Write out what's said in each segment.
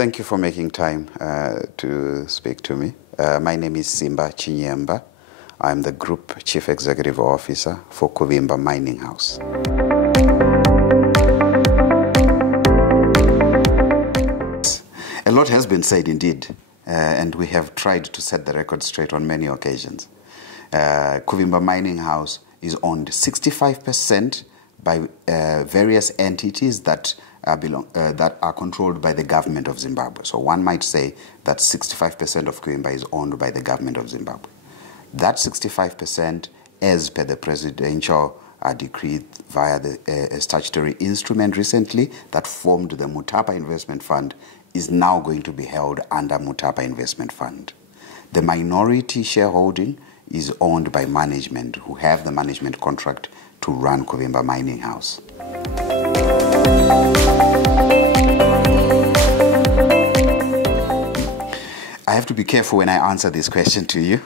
Thank you for making time to speak to me. My name is Simba Chinyemba. I'm the Group Chief Executive Officer for Kuvimba Mining House. A lot has been said indeed, and we have tried to set the record straight on many occasions. Kuvimba Mining House is owned 65% by various entities that are controlled by the government of Zimbabwe. So one might say that 65% of Kuvimba is owned by the government of Zimbabwe. That 65%, as per the presidential decree via the statutory instrument recently that formed the Mutapa Investment Fund, is now going to be held under Mutapa Investment Fund. The minority shareholding is owned by management, who have the management contract to run Kuvimba Mining House. I have to be careful when I answer this question to you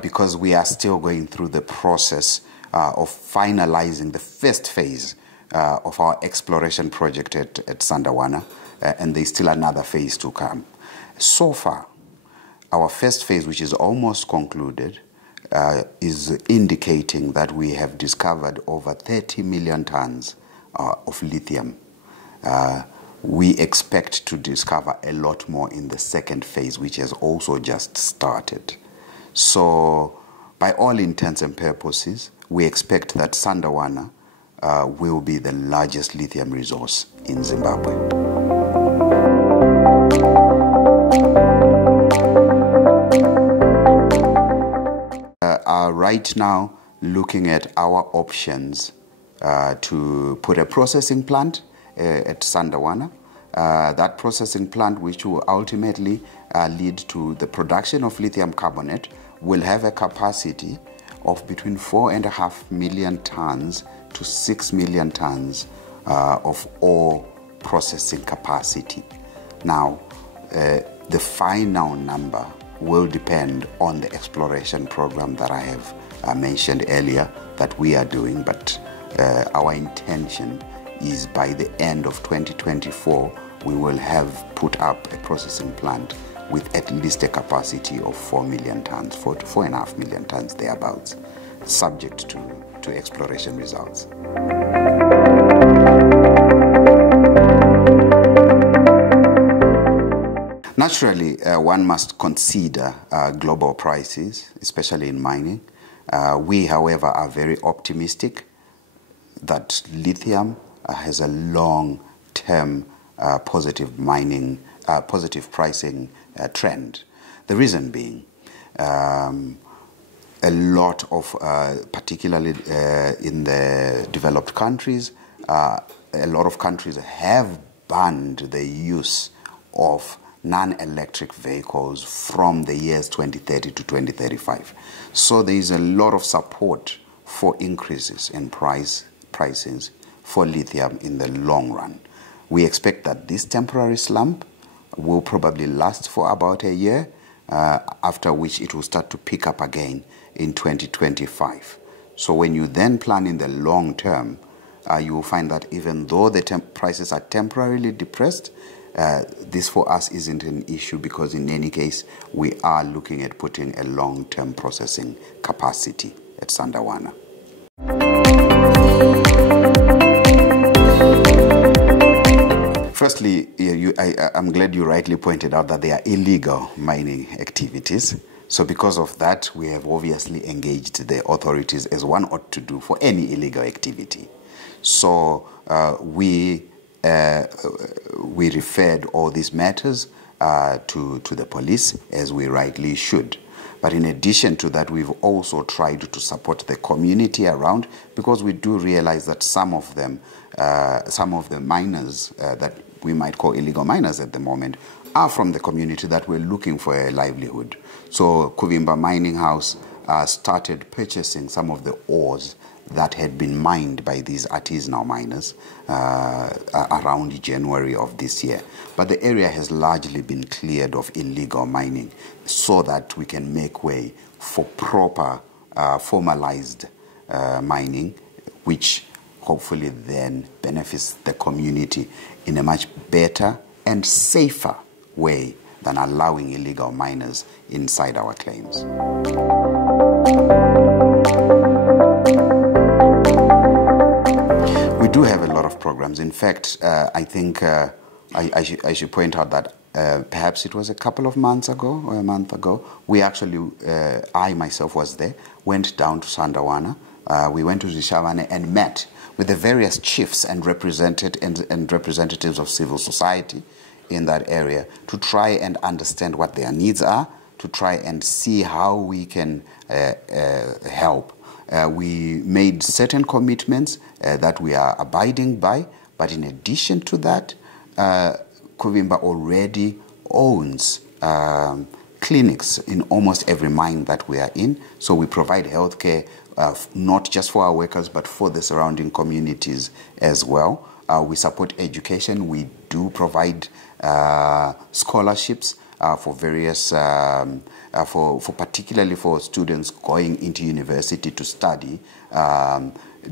because we are still going through the process of finalizing the first phase of our exploration project at Sandawana, and there's still another phase to come. So far, our first phase, which is almost concluded, is indicating that we have discovered over 30 million tons of lithium. We expect to discover a lot more in the second phase, which has also just started. So, by all intents and purposes, we expect that Sandawana will be the largest lithium resource in Zimbabwe. Right now, looking at our options to put a processing plant at Sandawana. That processing plant, which will ultimately lead to the production of lithium carbonate, will have a capacity of between 4.5 million tons to 6 million tons of ore processing capacity. Now, the final number will depend on the exploration program that I have mentioned earlier that we are doing, but our intention is by the end of 2024 we will have put up a processing plant with at least a capacity of 4 million tons, 4 to 4.5 million tons thereabouts, subject to exploration results. Naturally, one must consider global prices, especially in mining. We, however, are very optimistic that lithium has a long-term positive pricing trend. The reason being, a lot of, particularly in the developed countries, a lot of countries have banned the use of non-electric vehicles from the years 2030 to 2035. So there is a lot of support for increases in prices for lithium in the long run. We expect that this temporary slump will probably last for about a year, after which it will start to pick up again in 2025. So when you then plan in the long term, you will find that even though the prices are temporarily depressed, this for us isn't an issue because in any case, we are looking at putting a long-term processing capacity at Sandawana. Firstly, I'm glad you rightly pointed out that they are illegal mining activities. So because of that, we have obviously engaged the authorities as one ought to do for any illegal activity. So we referred all these matters to the police, as we rightly should. But in addition to that, we've also tried to support the community around, because we do realize that some of the miners that we might call illegal miners at the moment are from the community that were looking for a livelihood. So Kuvimba Mining House started purchasing some of the ores that had been mined by these artisanal miners around January of this year. But the area has largely been cleared of illegal mining so that we can make way for proper formalized mining, which hopefully then benefits the community in a much better and safer way than allowing illegal miners inside our claims. We do have a lot of programs. In fact, I think I should point out that perhaps it was a couple of months ago or a month ago, we actually, I myself was there, went down to Sandawana. We went to Shamva and met with the various chiefs and representatives of civil society in that area to try and understand what their needs are, to try and see how we can help. We made certain commitments that we are abiding by, but in addition to that, Kuvimba already owns clinics in almost every mine that we are in. So we provide healthcare not just for our workers, but for the surrounding communities as well. We support education. We do provide scholarships for various, for particularly for students going into university to study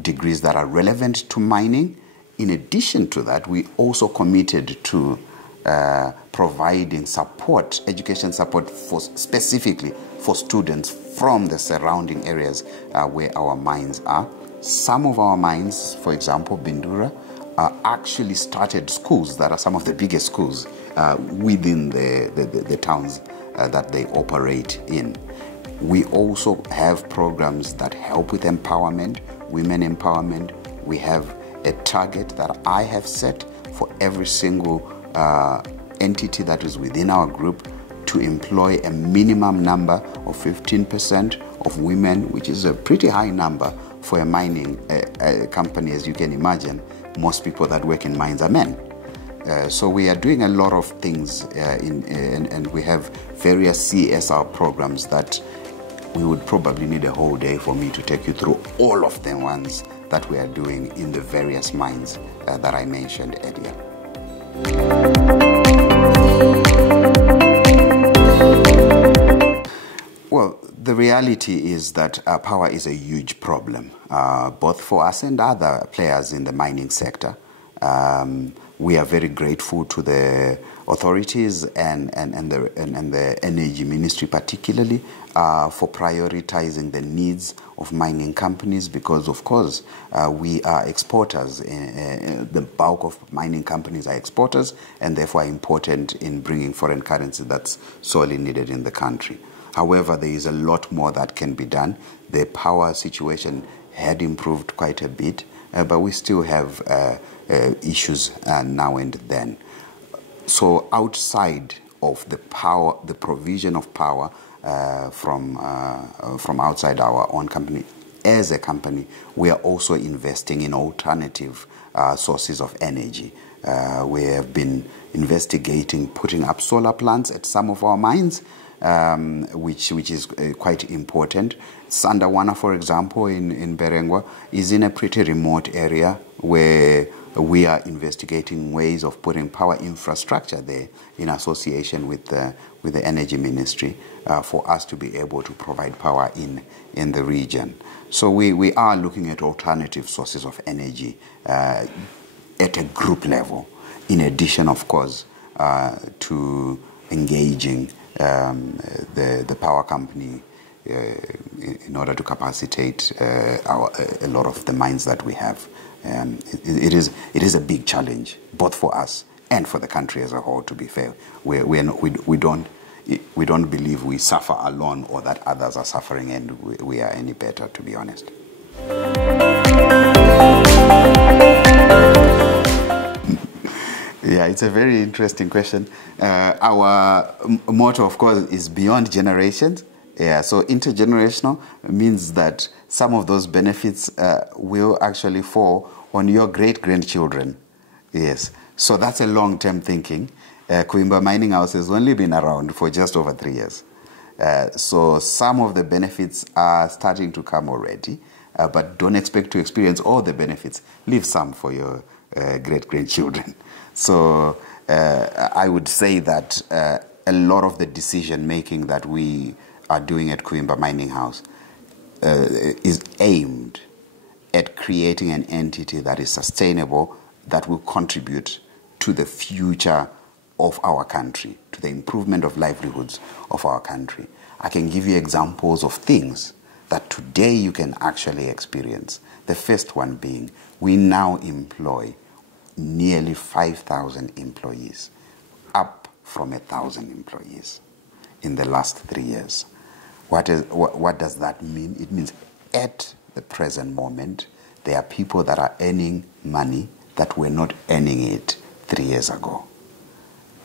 degrees that are relevant to mining. In addition to that, we also committed to providing support, education support for specifically for students from the surrounding areas where our mines are. Some of our mines, for example, Bindura, actually started schools that are some of the biggest schools within the towns that they operate in. We also have programs that help with empowerment, women empowerment. We have a target that I have set for every single entity that is within our group to employ a minimum number of 15% of women, which is a pretty high number for a mining company. As you can imagine, most people that work in mines are men. So we are doing a lot of things and we have various CSR programs that we would probably need a whole day for me to take you through all of the ones that we are doing in the various mines that I mentioned earlier. Well, the reality is that power is a huge problem, both for us and other players in the mining sector. We are very grateful to the authorities and the energy ministry particularly for prioritizing the needs of mining companies because, of course, we are exporters. The bulk of mining companies are exporters and therefore are important in bringing foreign currency that's sorely needed in the country. However, there is a lot more that can be done. The power situation had improved quite a bit, but we still have issues now and then. So outside of the power, the provision of power from outside our own company, as a company, we are also investing in alternative sources of energy. We have been investigating putting up solar plants at some of our mines, which is quite important. Sandawana, for example, in Berengwa, is in a pretty remote area where we are investigating ways of putting power infrastructure there in association with the energy ministry for us to be able to provide power in the region. So we are looking at alternative sources of energy at a group level, in addition, of course, to engaging the power company in order to capacitate a lot of the mines that we have. It is a big challenge, both for us and for the country as a whole. To be fair, we don't believe we suffer alone or that others are suffering and we are any better. To be honest. Yeah, it's a very interesting question. Our motto, of course, is beyond generations. Yeah, so intergenerational means that some of those benefits will actually fall on your great-grandchildren. Yes, so that's a long-term thinking. Kuvimba Mining House has only been around for just over 3 years. So some of the benefits are starting to come already, but don't expect to experience all the benefits. Leave some for your great-grandchildren. So I would say that a lot of the decision-making that we are doing at Kuvimba Mining House is aimed at creating an entity that is sustainable, that will contribute to the future of our country, to the improvement of livelihoods of our country. I can give you examples of things that today you can actually experience. The first one being, we now employ nearly 5,000 employees, up from 1,000 employees in the last 3 years. What does that mean? It means at the present moment, there are people that are earning money that were not earning it 3 years ago.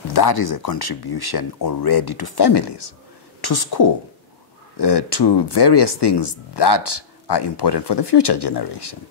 That is a contribution already to families, to school, to various things that are important for the future generation.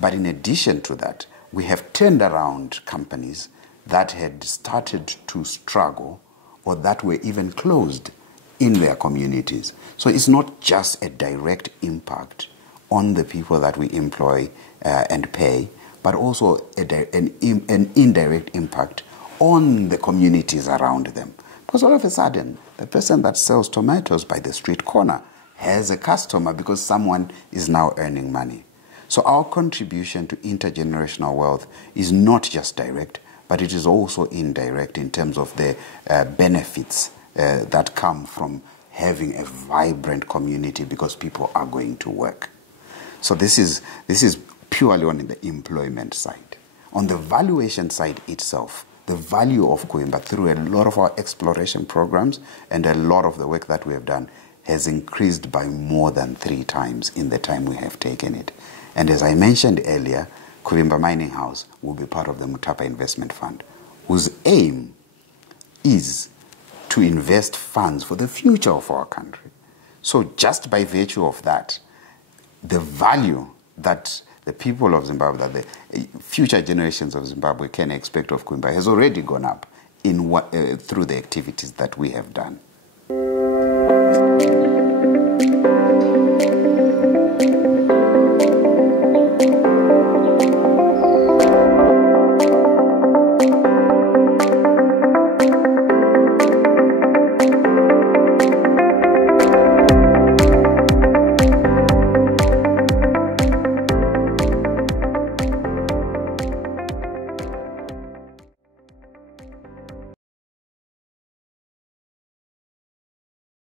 But in addition to that, we have turned around companies that had started to struggle or that were even closed in their communities. So it's not just a direct impact on the people that we employ and pay, but also an indirect impact on the communities around them. Because all of a sudden, the person that sells tomatoes by the street corner has a customer because someone is now earning money. So our contribution to intergenerational wealth is not just direct, but it is also indirect in terms of the benefits that come from having a vibrant community because people are going to work. So this is purely on the employment side. On the valuation side itself, the value of Kuvimba through a lot of our exploration programs and a lot of the work that we have done has increased by more than 3 times in the time we have taken it. And as I mentioned earlier, Kuvimba Mining House will be part of the Mutapa Investment Fund, whose aim is to invest funds for the future of our country. So just by virtue of that, the value that the people of Zimbabwe, that the future generations of Zimbabwe can expect of Kuvimba has already gone up through the activities that we have done.